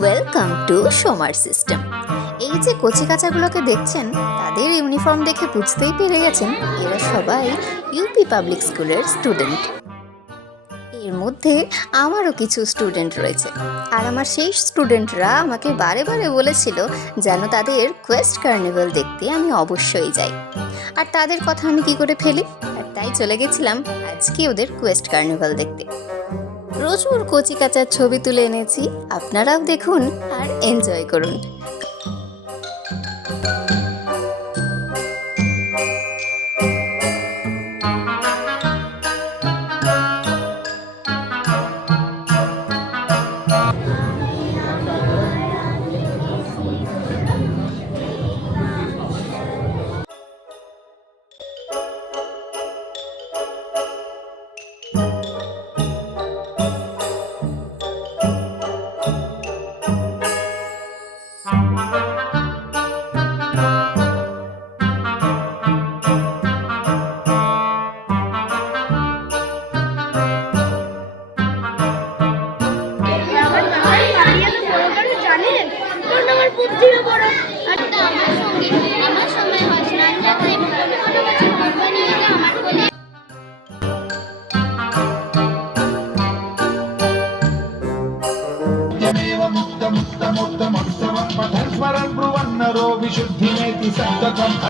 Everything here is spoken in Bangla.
Welcome to সোমার system. এই যে কচিকাচাগুলোকে দেখছেন, তাদের ইউনিফর্ম দেখে বুঝতেই পেরে গেছেন এরা সবাই ইউপি পাবলিক স্কুলের স্টুডেন্ট। এর মধ্যে আমারও কিছু স্টুডেন্ট রয়েছে, আর আমার সেই স্টুডেন্টরা আমাকে বারে বারে বলেছিল যেন তাদের কোয়েস্ট কার্নিভাল দেখতে আমি অবশ্যই যাই। আর তাদের কথা আমি কি করে ফেলি, আর তাই চলে গেছিলাম আজকে ওদের কোয়েস্ট কার্নিভাল দেখতে। প্রচুর কচিকাচার ছবি তুলে এনেছি, আপনারাও দেখুন আর এনজয় করুন। विशुद्धिमेति सप्तकम्